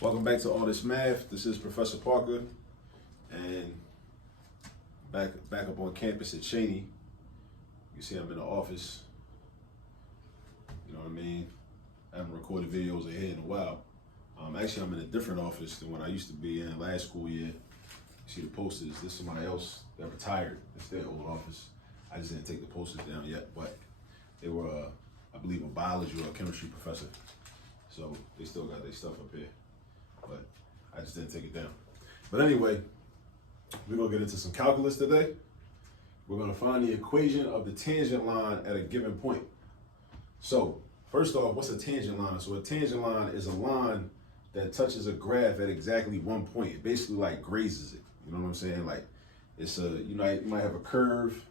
Welcome back to All This Math. This is Professor Parker, and back up on campus at Cheney. You see I'm in the office. You know what I mean? I haven't recorded videos ahead in a while. Actually, I'm in a different office than what I used to be in last school year. You see the posters. This is somebody else that retired. It's their old office. I just didn't take the posters down yet, but they were, I believe, a biology or a chemistry professor. So they still got their stuff up here, but I just didn't take it down. But anyway, we're gonna get into some calculus today. We're gonna find the equation of the tangent line at a given point. So first off, what's a tangent line? So a tangent line is a line that touches a graph at exactly one point. It basically like grazes it. You know what I'm saying? Like it's a, you might have a curve.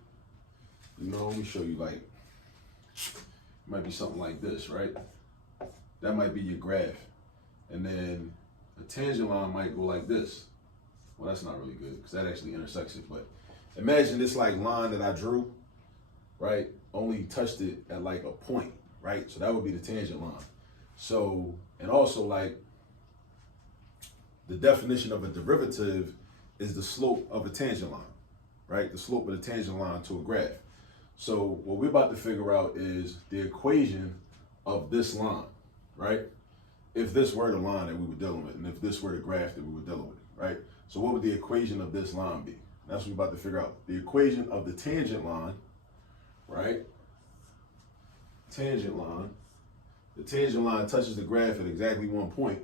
You know, let me show you, like, it might be something like this, right? That might be your graph. And then a tangent line might go like this. Well, that's not really good because that actually intersects it. But imagine this like line that I drew, right? Only touched it at like a point, right? So that would be the tangent line. So, and also like the definition of a derivative is the slope of a tangent line, right? The slope of the tangent line to a graph. So what we're about to figure out is the equation of this line, right? If this were the line that we were dealing with, and if this were the graph that we were dealing with, right? So what would the equation of this line be? That's what we're about to figure out. The equation of the tangent line, right? Tangent line. The tangent line touches the graph at exactly one point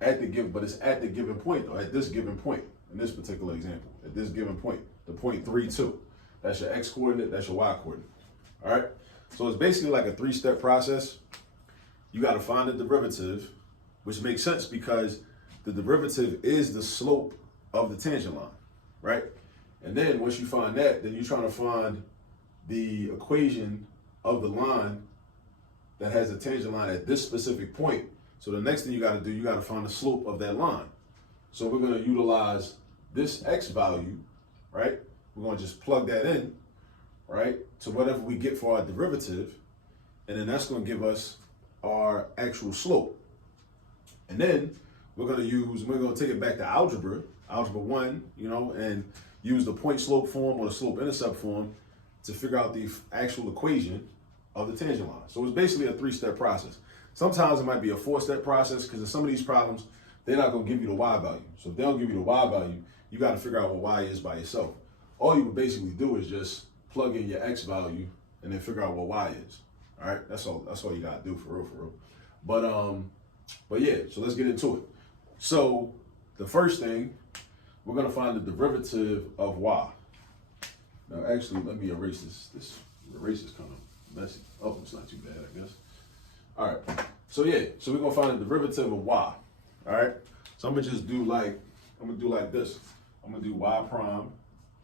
at the given, but it's at the given point though, at this given point, in this particular example, at this given point, the point 3, 2. That's your x coordinate, that's your y coordinate. All right? So it's basically like a 3-step process. You got to find the derivative, which makes sense because the derivative is the slope of the tangent line, right? And then once you find that, then you're trying to find the equation of the line that has a tangent line at this specific point. So the next thing you got to do, you got to find the slope of that line. So we're going to utilize this x value, right? We're going to just plug that in, right, to whatever we get for our derivative, and then that's going to give us our actual slope. And then we're going to take it back to algebra 1, you know, and use the point slope form or the slope intercept form to figure out the actual equation of the tangent line. So it's basically a 3-step process. Sometimes it might be a 4-step process because in some of these problems, they're not going to give you the y value. So if they don't give you the y value, you got to figure out what y is by yourself. All you would basically do is just plug in your x value and then figure out what y is. All right, that's all you gotta do for real. But yeah, so let's get into it. So the first thing, we're gonna find the derivative of y. Now actually, let me erase this. This erase is kind of messy. Oh, it's not too bad, I guess. All right, so yeah, so we're gonna find the derivative of y. All right, so I'm gonna do like this. I'm gonna do y prime.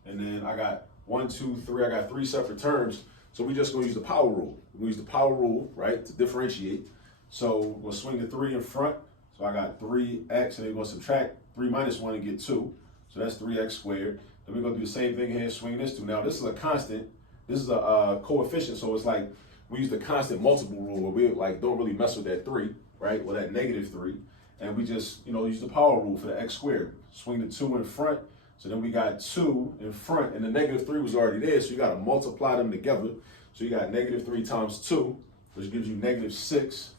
And then I got 1, 2, 3, I got 3 separate terms. So we just gonna use the power rule. We use the power rule, right, to differentiate. So we'll swing the 3 in front. So I got 3x, and then we're gonna subtract 3 minus 1 and get 2. So that's 3x squared. Then we're gonna do the same thing here, swing this 2. Now this is a constant, this is a coefficient, so it's like we use the constant multiple rule where we like don't really mess with that 3, right, or that negative 3. And we just, use the power rule for the x squared. Swing the 2 in front. So then we got 2 in front, and the negative 3 was already there, so you got to multiply them together. So you got negative 3 times 2, which gives you negative 6,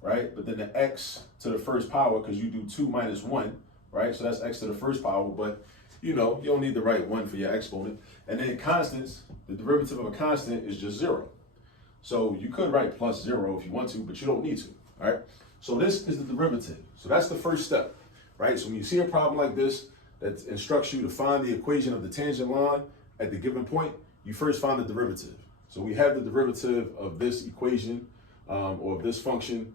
right? But then the x to the first power, because you do 2 minus 1, right? So that's x to the first power, but you don't need to write 1 for your exponent. And then constants, the derivative of a constant is just 0. So you could write plus 0 if you want to, but you don't need to, all right? So this is the derivative. So that's the first step, right? So when you see a problem like this, that instructs you to find the equation of the tangent line at the given point, you first find the derivative. So we have the derivative of this equation or of this function,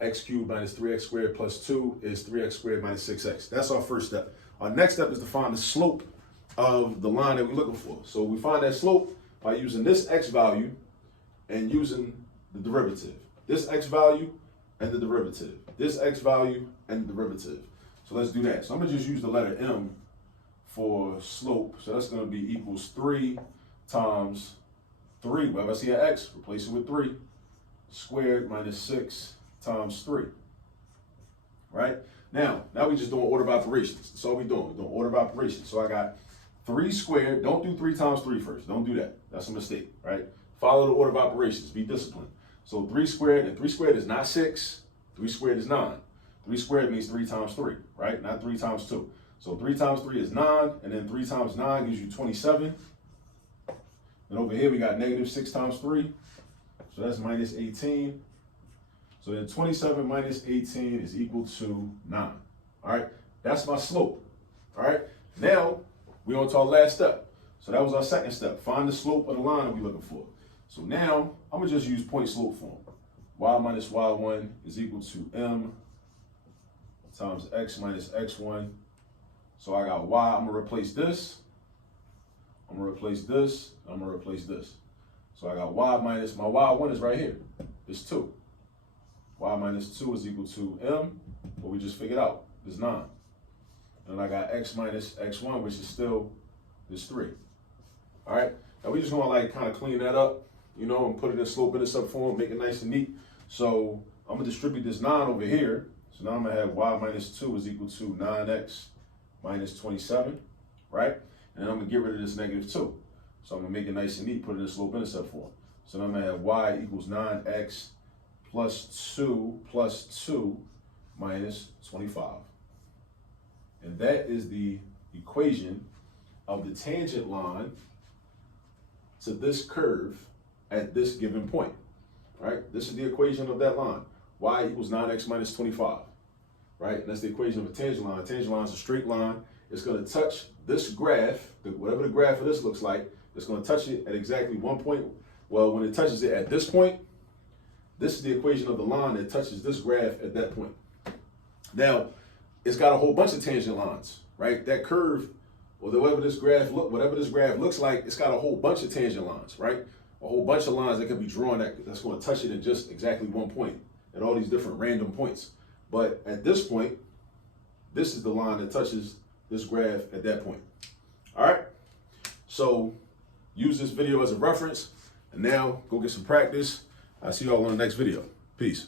x cubed minus 3x squared plus 2 is 3x squared minus 6x. That's our first step. Our next step is to find the slope of the line that we're looking for. So we find that slope by using this x value and using the derivative. This x value and the derivative. This x value and the derivative. So let's do that. So I'm gonna just use the letter m for slope. So that's gonna be equals 3 times 3. Whenever I see an x, replace it with 3. Squared minus 6 times 3. right? Now we just doing order of operations. That's all we doing. We're doing order of operations. So I got 3 squared. Don't do 3 times 3 first. Don't do that. That's a mistake, right? Follow the order of operations. Be disciplined. So 3 squared, and 3 squared is not 6. 3 squared is 9. 3 squared means 3 times 3, right? Not 3 times 2. So 3 times 3 is 9, and then 3 times 9 gives you 27. And over here we got negative 6 times 3. So that's minus 18. So then 27 minus 18 is equal to 9. All right, that's my slope. All right, now we're on to our last step. So that was our second step. Find the slope of the line that we're looking for. So now I'm gonna just use point slope form. Y minus y1 is equal to m times x minus x1. So I got y, I'm gonna replace this. I'm gonna replace this, I'm gonna replace this. So I got y minus, my y1 is right here, it's 2. Y minus 2 is equal to m, what we just figured out, is 9. And I got x minus x1, which is still this 3. All right, now we just gonna like kind of clean that up, you know, and put it in slope-intercept form, make it nice and neat. So I'm gonna distribute this 9 over here. So now I'm gonna have y minus 2 is equal to 9x minus 27, right? And then I'm gonna get rid of this negative 2. So I'm gonna make it nice and neat, put it in slope-intercept form. So now I'm gonna have y equals 9x plus 2 minus 25. And that is the equation of the tangent line to this curve at this given point, right? This is the equation of that line. Y equals 9x minus 25, right? And that's the equation of a tangent line. A tangent line is a straight line. It's gonna touch this graph, whatever the graph of this looks like, it's gonna touch it at exactly 1 point. Well, when it touches it at this point, this is the equation of the line that touches this graph at that point. Now, it's got a whole bunch of tangent lines, right? That curve, or whatever this graph looks like, it's got a whole bunch of tangent lines, right? A whole bunch of lines that can be drawn that's going to touch it at just exactly 1 point at all these different random points. But at this point, this is the line that touches this graph at that point. All right. So use this video as a reference, and now go get some practice. I'll see you all on the next video. Peace.